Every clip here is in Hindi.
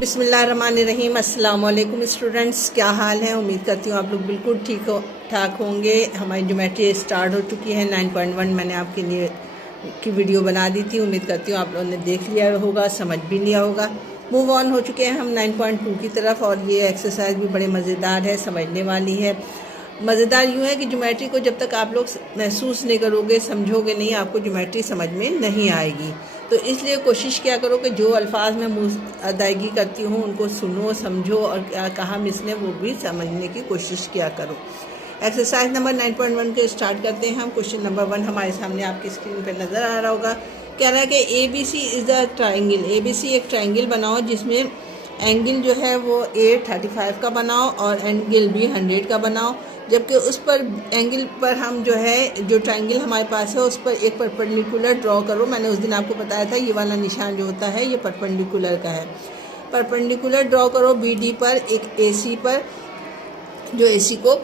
बिस्मिल्लाहिर्रहमानिर्रहीम। अस्सलाम वालेकुम स्टूडेंट्स, क्या हाल है। उम्मीद करती हूँ आप लोग बिल्कुल ठीक ठाक होंगे। हमारी ज्योमेट्री स्टार्ट हो चुकी है 9.1। मैंने आपके लिए की वीडियो बना दी थी। उम्मीद करती हूँ आप लोगों ने देख लिया होगा, समझ भी लिया होगा। मूव ऑन हो चुके हैं हम 9.2 की तरफ, और ये एक्सरसाइज भी बड़े मज़ेदार है, समझने वाली है। मज़ेदार यूँ है कि ज्योमेट्री को जब तक आप लोग महसूस नहीं करोगे, समझोगे नहीं, आपको ज्योमेट्री समझ में नहीं आएगी। तो इसलिए कोशिश क्या करो कि जो अल्फाज मैं मुँह अदायगी करती हूँ उनको सुनो, समझो, और कहाँ मिसने वो भी समझने की कोशिश किया करो। एक्सरसाइज नंबर 9.1 के स्टार्ट करते हैं हम। क्वेश्चन नंबर 1 हमारे सामने आपकी स्क्रीन पर नज़र आ रहा होगा। कह रहा है कि ABC is the triangle. ABC एक ट्राइंगल बनाओ जिसमें एंगल जो है वो A 35 का बनाओ और एंगल B 100 का बनाओ। जबकि उस पर एंगल पर हम जो है, जो ट्राइंगल हमारे पास है उस पर एक परपेंडिकुलर ड्रॉ करो। मैंने उस दिन आपको बताया था ये वाला निशान जो होता है ये परपेंडिकुलर का है। परपेंडिकुलर ड्रॉ करो BD पर, एक AC पर जो AC को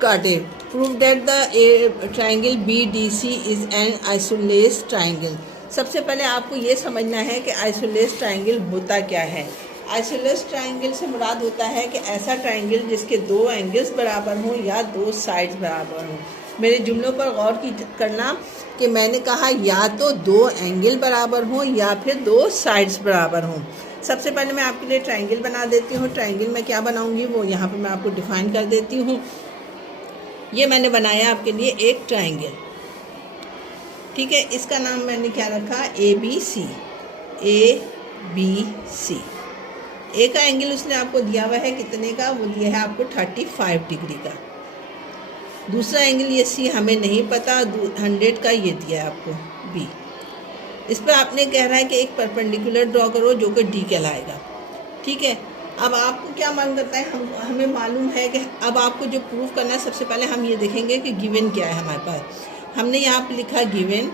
काटे। Prove that the triangle BDC is an isosceles triangle. सबसे पहले आपको ये समझना है कि आइसोलेस ट्राइंगल होता क्या है। आइसोलेस ट्राइंगल से मुराद होता है कि ऐसा ट्राइंगल जिसके दो एंगल्स बराबर हों या दो साइड्स बराबर हों। मेरे जुमलों पर गौर करना कि मैंने कहा या तो दो एंगल बराबर हों या फिर दो साइड्स बराबर हों। सबसे पहले मैं आपके लिए ट्राइंगल बना देती हूँ। ट्राइंगल मैं क्या बनाऊँगी वो यहाँ पर मैं आपको डिफ़ाइन कर देती हूँ। ये मैंने बनाया आपके लिए एक ट्राइंगल, ठीक है। इसका नाम मैंने क्या रखा, ABC। ABC ए का एंगल उसने आपको दिया हुआ है कितने का, वो दिया है आपको 35 डिग्री का। दूसरा एंगल ये C हमें नहीं पता, 100 का ये दिया है आपको B। इस पर आपने कह रहा है कि एक परपेंडिकुलर ड्रॉ करो जो कि D कहलाएगा, ठीक है। अब आपको क्या मालूम करता है, हमें मालूम है कि अब आपको जो प्रूव करना है, सबसे पहले हम ये देखेंगे कि गिवन क्या है हमारे पास। हमने यहाँ पर लिखा गिवन,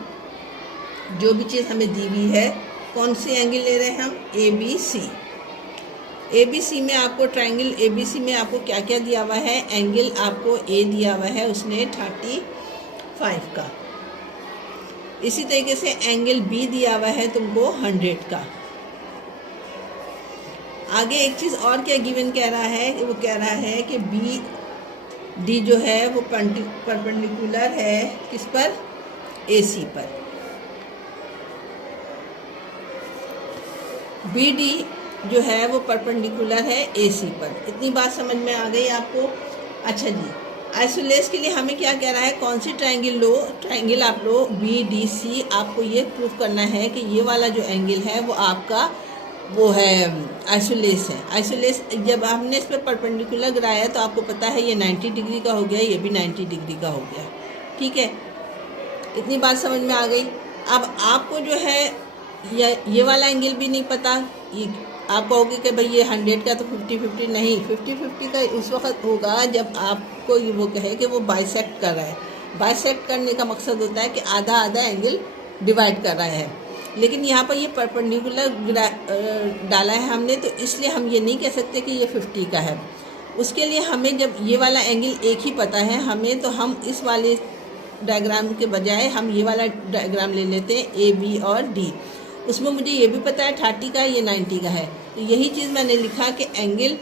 जो भी चीज़ हमें दी हुई है, कौन सी एंगल ले रहे हैं हम, ABC। ABC में आपको ट्राइंगल ABC में आपको क्या क्या दिया हुआ है, एंगल आपको A दिया हुआ है उसने 35 का। इसी तरीके से एंगल B दिया हुआ है तुमको 100 का। आगे एक चीज़ और क्या गिवन कह रहा है, वो कह रहा है कि BD जो है वो परपेंडिकुलर है किस पर, AC पर। BD जो है वो परपेंडिकुलर है AC पर। इतनी बात समझ में आ गई आपको। अच्छा जी, आइसोलेस के लिए हमें क्या कह रहा है, कौन सी ट्राइंगल लो, ट्राइंगल आप लो BDC। आपको ये प्रूफ करना है कि ये वाला जो एंगल है वो आपका वो है आइसोलेस है। आइसोलेस जब हमने इस पर परपेंडिकुलर गिराया तो आपको पता है ये 90 डिग्री का हो गया, ये भी 90 डिग्री का हो गया, ठीक है। इतनी बात समझ में आ गई। अब आपको जो है ये वाला एंगल भी नहीं पता। ये आप कहोगे कि भाई ये 100 का तो 50-50 नहीं, 50-50 का उस वक्त होगा जब आपको ये वो कहे कि वो बाइसेक्ट कर रहा है। बाइसेक्ट करने का मकसद होता है कि आधा आधा एंगल डिवाइड कर रहा है। लेकिन यहाँ पर ये परपेंडिकुलर डाला है हमने, तो इसलिए हम ये नहीं कह सकते कि ये 50 का है। उसके लिए हमें जब ये वाला एंगल एक ही पता है हमें, तो हम इस वाले डायग्राम के बजाय हम ये वाला डायग्राम ले लेते हैं AB और D। उसमें मुझे ये भी पता है 30 का, ये 90 का है। तो यही चीज़ मैंने लिखा कि एंगल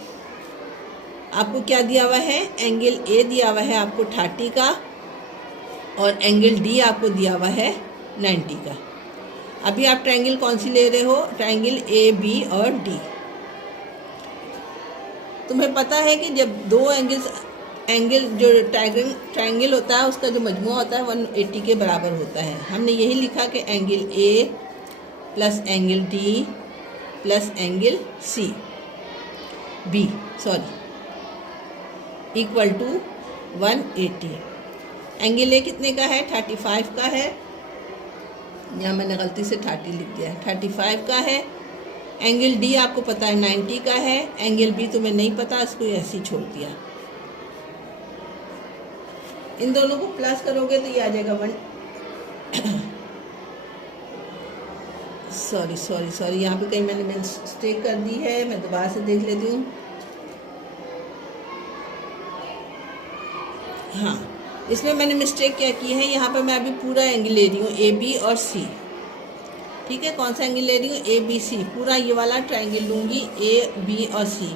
आपको क्या दिया हुआ है, एंगल A दिया हुआ है आपको 30 का और एंगल D आपको दिया हुआ है 90 का। अभी आप ट्रायंगल कौन सी ले रहे हो, ट्रायंगल AB और D। तुम्हें पता है कि जब दो एंगल जो ट्रायंगल होता है उसका जो मजमूआ होता है 180 के बराबर होता है। हमने यही लिखा कि angle A plus angle D plus angle B equal to 180। Angle A कितने का है, 35 का है। यहाँ मैंने गलती से 30 लिख दिया है, 35 का है। एंगल D आपको पता है 90 का है। एंगल B तुम्हें नहीं पता, इसको ऐसे ही छोड़ दिया। इन दोनों को प्लस करोगे तो ये आ जाएगा 1 सॉरी यहाँ पे कहीं मैंने मिस्टेक कर दी है, मैं दोबारा से देख लेती हूँ। हाँ, इसमें मैंने मिस्टेक क्या की है, यहाँ पर मैं अभी पूरा एंगल ले रही हूँ AB और C। ठीक है, कौन सा एंगल ले रही हूँ, ए बी सी, पूरा ये वाला ट्रायंगल लूँगी, ए बी और सी।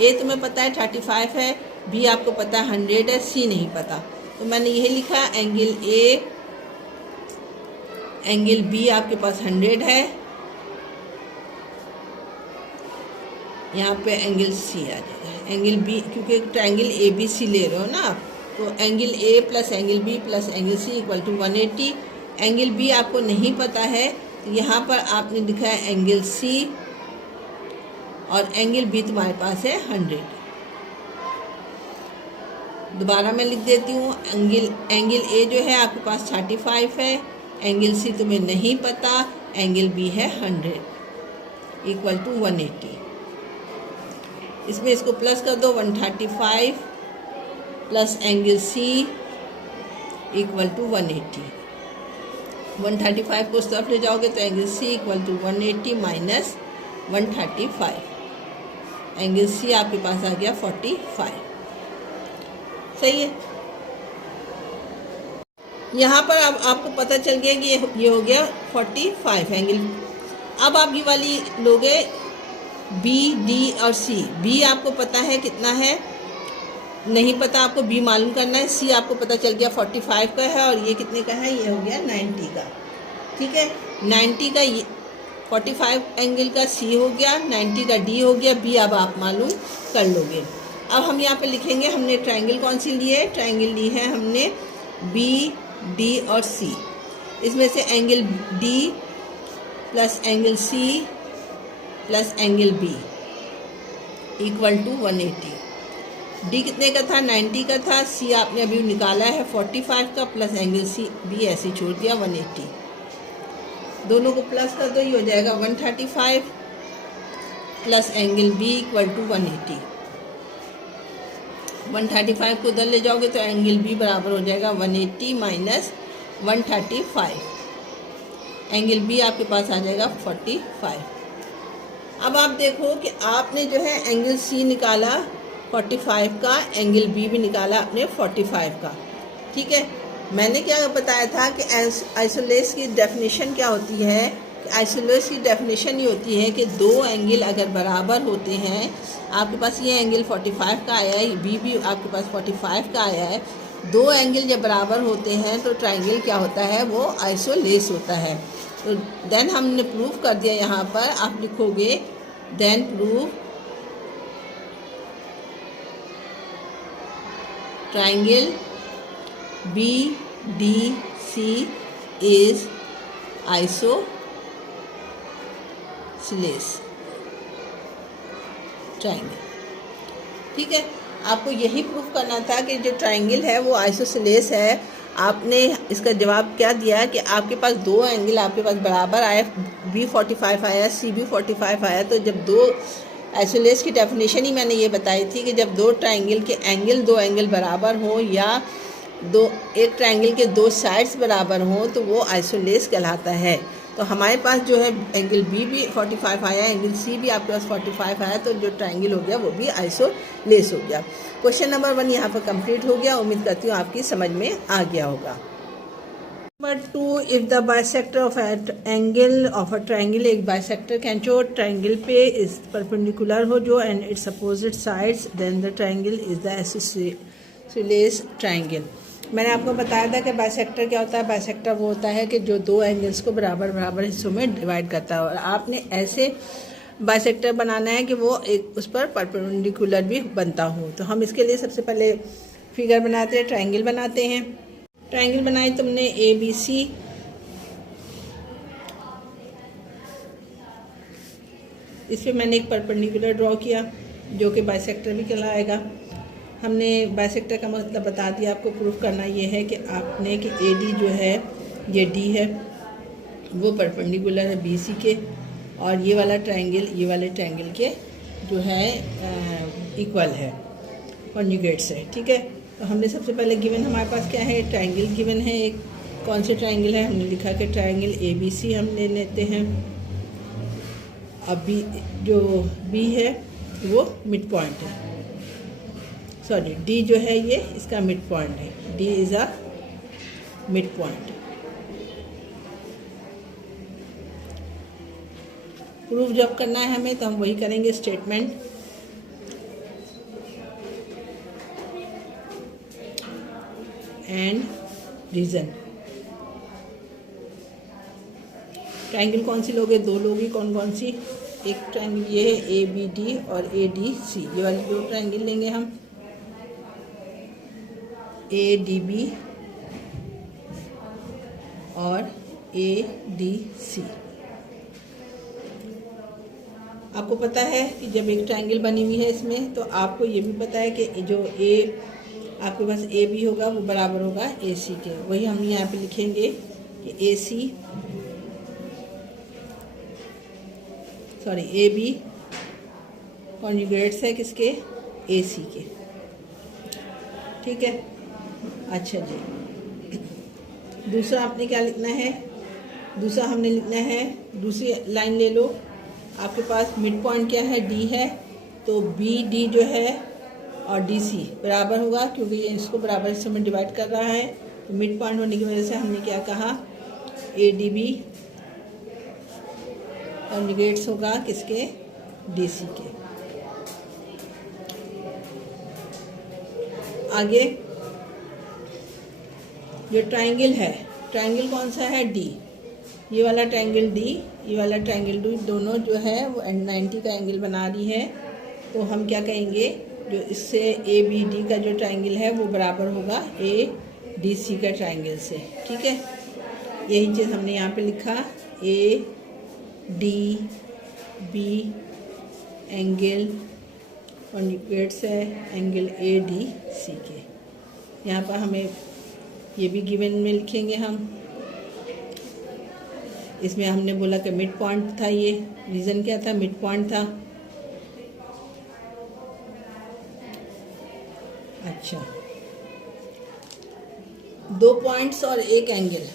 ए तुम्हें पता है 35 है, बी आपको पता है 100 है, सी नहीं पता, तो मैंने यही लिखा एंगल ए, एंगल बी आपके पास 100 है, यहाँ पे एंगल सी आ जाएगा, एंगल बी, क्योंकि ट्रायंगल ए बी सी ले रहे हो ना आप, तो angle A plus angle B plus angle C equal to 180। Angle B आपको नहीं पता है, तो यहाँ पर आपने लिखा है एंगल सी और एंगल बी तुम्हारे पास है 100। दोबारा मैं लिख देती हूँ, एंगल ए जो है आपके पास 35 है, एंगल सी तुम्हें नहीं पता, एंगल बी है 100 इक्वल टू 180। इसमें इसको प्लस कर दो, 135 plus angle C equal to 180। 135 को उस तरफ ले जाओगे तो angle C equal to 180 minus 135, angle C आपके पास आ गया 45। सही है, यहाँ पर अब आपको पता चल गया कि ये हो गया 45 एंगल। अब आप ये वाली लोगे बी, डी और सी। बी आपको पता है कितना है, नहीं पता, आपको बी मालूम करना है। सी आपको पता चल गया 45 का है, और ये कितने का है, ये हो गया 90 का। ठीक है, 90 का ये 45 एंगल का सी हो गया, 90 का डी हो गया, बी अब आप मालूम कर लोगे। अब हम यहाँ पे लिखेंगे, हमने ट्रायंगल कौन सी ली है, ट्रायंगल ली है हमने बी, डी और सी। इसमें से angle D plus angle C plus angle B equal to 180। D कितने का था, 90 का था, सी आपने अभी निकाला है 45 का, प्लस एंगल सी बी ऐसे छोड़ दिया 180। दोनों को प्लस कर दो, ये हो जाएगा 135 plus angle B equal to 180। 135 को उधर ले जाओगे तो एंगल बी बराबर हो जाएगा 180 माइनस 135, एंगल बी आपके पास आ जाएगा 45। अब आप देखो कि आपने जो है एंगल सी निकाला 45 का, एंगल बी भी निकाला आपने 45 का। ठीक है, मैंने क्या बताया था कि आइसोलेस की डेफिनेशन क्या होती है, कि आइसोलेस की डेफिनेशन ये होती है कि दो एंगल अगर बराबर होते हैं, आपके पास ये एंगल 45 का आया है, बी भी आपके पास 45 का आया है, दो एंगल जब बराबर होते हैं तो ट्रायंगल क्या होता है, वो आइसोलेस होता है। तो देन हमने प्रूव कर दिया, यहाँ पर आप लिखोगे then prove triangle B D C is isosceles triangle. ठीक है, आपको यही प्रूफ करना था कि जो ट्रायंगल है वो आइसोसेलेस है। आपने इसका जवाब क्या दिया कि आपके पास दो एंगल आपके पास बराबर आए, बी 45 आया, सी भी 45 आया, तो जब दो आइसोलेस की डेफिनेशन ही मैंने ये बताई थी कि जब दो ट्रायंगल के दो एंगल बराबर हों या एक ट्रायंगल के दो साइड्स बराबर हों तो वो आइसोलेस कहलाता है। तो हमारे पास जो है एंगल बी भी 45 आया, एंगल सी भी आपके पास 45 आया, तो जो ट्रायंगल हो गया वो भी आइसोलेस हो गया। क्वेश्चन नंबर 1 यहाँ पर कंप्लीट हो गया। उम्मीद करती हूँ आपकी समझ में आ गया होगा। Number 2, if the bisector of angle of a triangle, एक बाइसेक्टर खींचो ट्रायंगल पे इस परपेंडिकुलर हो जो and its opposite sides, then the triangle is the isosceles triangle. मैंने आपको बताया था कि बाइसेक्टर क्या होता है। बाइसेक्टर वो होता है कि जो दो एंगल्स को बराबर बराबर हिस्सों में डिवाइड करता है, और आपने ऐसे बाइसेक्टर बनाना है कि वो एक उस पर परपेंडिकुलर भी बनता हो। तो हम इसके लिए सबसे पहले फिगर बनाते हैं, ट्रायंगल बनाते हैं। ट्रायंगल बनाई तुमने ए बी सी, इस पर मैंने एक परपेंडिकुलर ड्रॉ किया जो कि बाइसेक्टर भी कहलाएगा। हमने बाइसेक्टर का मतलब बता दिया। आपको प्रूफ करना ये है कि आपने कि ए डी जो है, ये डी है, वो परपेंडिकुलर है बी सी के, और ये वाला ट्रायंगल ये वाले ट्रायंगल के जो है इक्वल है, कॉन्जुगेट्स है। ठीक है, तो हमने सबसे पहले गिवन हमारे पास क्या है, ट्रायंगल गिवन है। एक कौन से ट्रायंगल है, हमने लिखा कि ट्रायंगल ए बी सी हम ले लेते हैं। अब बी जो बी है वो मिड पॉइंट है, सॉरी डी जो है ये इसका मिड पॉइंट है, D is a mid point. Proof जब करना है हमें तो हम वही करेंगे, स्टेटमेंट एंड रीज़न। ट्रायंगल कौन सी लोगे? दो लोगी। कौन कौन सी? एक ट्रायंगल ये है ABD और ADC, ये वाली दो ट्रायंगल लेंगे हम। ADB और ADC। आपको पता है कि जब एक ट्रायंगल बनी हुई है इसमें, तो आपको ये भी पता है कि जो आपके पास AB होगा वो बराबर होगा AC के। वही हम यहाँ पे लिखेंगे कि AB कॉन्जुगेट्स है किसके? AC के। ठीक है, अच्छा जी। दूसरा आपने क्या लिखना है? दूसरा हमने लिखना है, दूसरी लाइन ले लो। आपके पास मिड पॉइंट क्या है? D है, तो BD जो है और DC बराबर होगा, क्योंकि ये इसको बराबर हिस्सों में डिवाइड कर रहा है। तो मिड पॉइंट होने की वजह से हमने क्या कहा? ADB कॉन्जुगेट्स होगा किसके? DC के। आगे जो ट्रायंगल है, ट्रायंगल कौन सा है? D। ये वाला ट्रायंगल D, ये वाला ट्रायंगल D, दोनों जो है वो 90 का एंगल बना रही है। तो हम क्या कहेंगे? जो इससे ABD का जो ट्रायंगल है वो बराबर होगा ADC का ट्रायंगल से। ठीक है, यही चीज़ हमने यहाँ पे लिखा, ADB एंगल कॉन्जुगेट्स है एंगल ADC के। यहाँ पर हमें ये भी गिवन में लिखेंगे हम। इसमें हमने बोला कि मिड पॉइंट था, ये रीज़न क्या था? मिड पॉइंट था। अच्छा, दो पॉइंट्स और एक एंगल,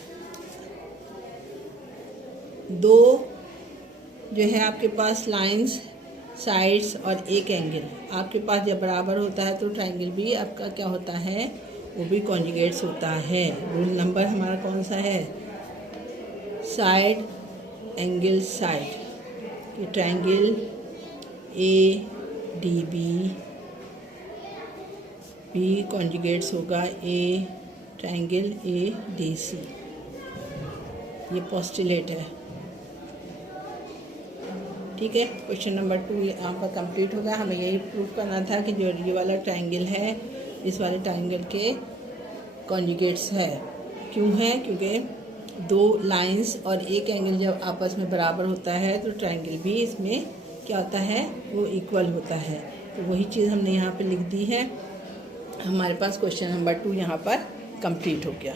दो जो है आपके पास लाइंस, साइड्स और एक एंगल आपके पास जब बराबर होता है तो ट्रायंगल भी आपका क्या होता है? वो भी कॉन्जुगेट्स होता है। रूल नंबर हमारा कौन सा है? Side angle side. ये ट्रायंगल ADB भी कॉन्जुगेट्स होगा ट्रायंगल ADC। ये पोस्टुलेट है। ठीक है, क्वेश्चन नंबर 2 यहाँ पर कंप्लीट होगा। हमें यही प्रूफ करना था कि जो ये वाला ट्रायंगल है इस वाले ट्रायंगल के कॉन्जुगेट्स है। क्यों है? क्योंकि दो लाइंस और एक एंगल जब आपस में बराबर होता है तो ट्रायंगल भी इसमें क्या होता है? वो इक्वल होता है। तो वही चीज़ हमने यहाँ पे लिख दी है। हमारे पास क्वेश्चन नंबर 2 यहाँ पर कंप्लीट हो गया।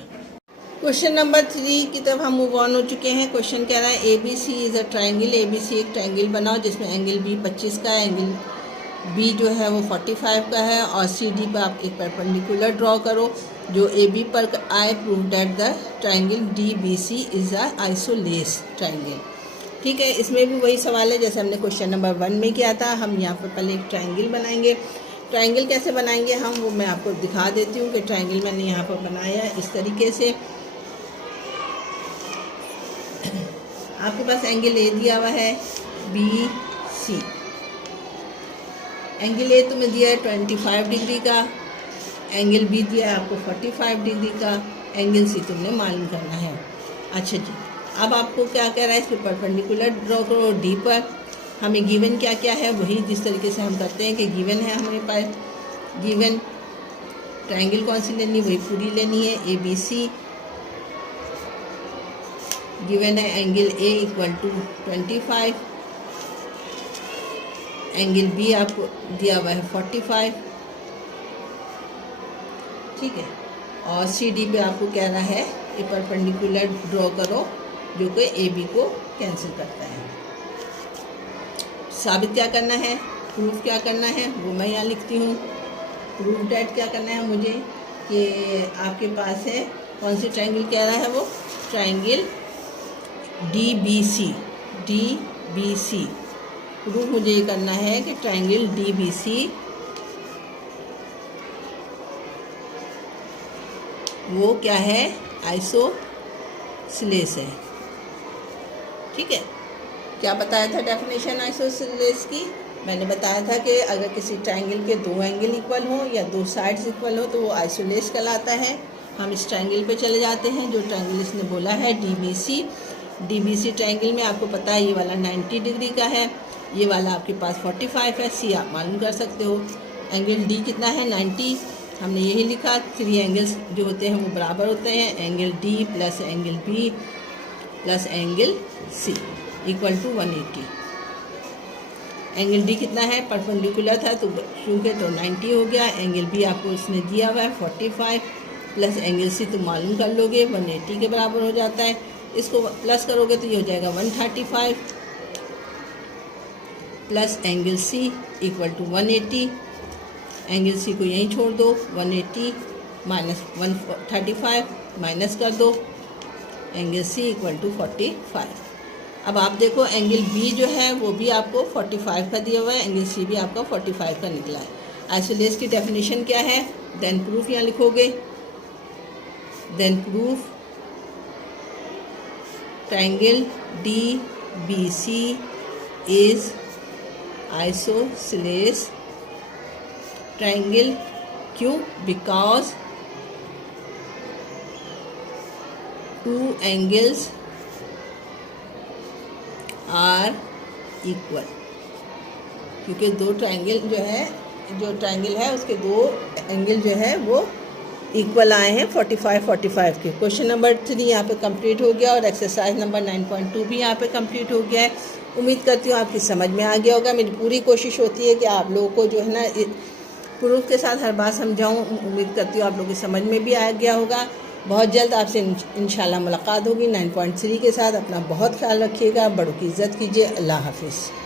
क्वेश्चन नंबर 3 की तरफ हम मूव ऑन हो चुके हैं। क्वेश्चन कह रहा है ABC is a triangle. ABC एक ट्रायंगल बनाओ जिसमें एंगल B 25 का है, एंगल B जो है वो 45 का है, और CD पर आप एक परपेंडिकुलर ड्रॉ करो जो AB पर आए। Prove that the triangle DBC is a isosceles triangle. ठीक है, इसमें भी वही सवाल है जैसे हमने क्वेश्चन नंबर 1 में किया था। हम यहाँ पर पहले एक ट्रायंगल बनाएंगे। ट्रायंगल कैसे बनाएंगे हम, वो मैं आपको दिखा देती हूँ कि ट्रायंगल मैंने यहाँ पर बनाया है इस तरीके से। आपके पास एंगल A दिया हुआ है BC। एंगल A तुम्हें दिया है 25 डिग्री का, एंगल B दिया है आपको 45 डिग्री का, एंगल C तुमने मालूम करना है। अच्छा जी, अब आपको क्या कह रहा है? इस पर परपेंडिकुलर ड्रॉ करो D पर। हमें गिवन क्या क्या है वही जिस तरीके से हम करते हैं कि गिवन है हमारे पास, गिवन ट्रायंगल कौन सी लेनी वही पूरी लेनी है ABC। गिवन है angle A equal to 25, angle B आपको दिया हुआ है 45। ठीक है, और CD पे आपको कह रहा है कि परपेंडिकुलर ड्रॉ करो जो कि AB को कैंसिल करता है। साबित क्या करना है, प्रूफ क्या करना है वो मैं यहाँ लिखती हूँ। प्रूफ डैट क्या करना है मुझे कि आपके पास है कौन सी ट्रायंगल कह रहा है वो, ट्रायंगल DBC। प्रूफ मुझे ये करना है कि ट्रायंगल DBC वो क्या है? आइसोसेलेस है। ठीक है, क्या बताया था डेफिनेशन आइसोसेलेस की? मैंने बताया था कि अगर किसी ट्रायंगल के दो एंगल इक्वल हो या दो साइड्स इक्वल हो तो वो आइसोलेस कहलाता है। हम इस ट्रायंगल पे चले जाते हैं जो ट्रायंगल इसने बोला है डीबीसी ट्रायंगल में आपको पता है ये वाला 90 डिग्री का है, ये वाला आपके पास 45 है, सी आप मालूम कर सकते हो। एंगल डी कितना है 90, हमने यही लिखा 3 एंगल्स जो होते हैं वो बराबर होते हैं, angle D plus angle B plus angle C equal to 180। Angle D कितना है, परपेंडिकुलर था तो चूँकि तो 90 हो गया, एंगल बी आपको उसने दिया हुआ है 45 प्लस एंगल सी तो मालूम कर लोगे 180 के बराबर हो जाता है। इसको प्लस करोगे तो ये हो जाएगा 135 plus angle C equal to 180। Angle C को यहीं छोड़ दो, 180 माइनस 135 माइनस कर दो, एंगल सी इक्वल टू 45। अब आप देखो एंगल बी जो है वो भी आपको 45 का दिया हुआ है, एंगल सी भी आपका 45 का निकला है। आइसोलेस की डेफिनेशन क्या है, देन प्रूफ यहाँ लिखोगे, then proof triangle DBC is isosceles triangle. क्यों? Because two angles are equal, क्योंकि दो ट्रायंगल जो ट्रायंगल है उसके दो एंगल जो है वो इक्वल आए हैं 45 के। क्वेश्चन नंबर 3 यहाँ पे कंप्लीट हो गया और एक्सरसाइज नंबर 9.2 भी यहाँ पे कंप्लीट हो गया है। उम्मीद करती हूँ आपकी समझ में आ गया होगा। मेरी पूरी कोशिश होती है कि आप लोगों को जो है ना प्रूफ के साथ हर बात समझाऊँ। उम्मीद करती हूँ आप लोगों की समझ में भी आ गया होगा। बहुत जल्द आपसे इंशाल्लाह मुलाकात होगी 9.3 के साथ। अपना बहुत ख्याल रखिएगा, बड़ों की इज़्ज़त कीजिए। अल्लाह हाफिज़।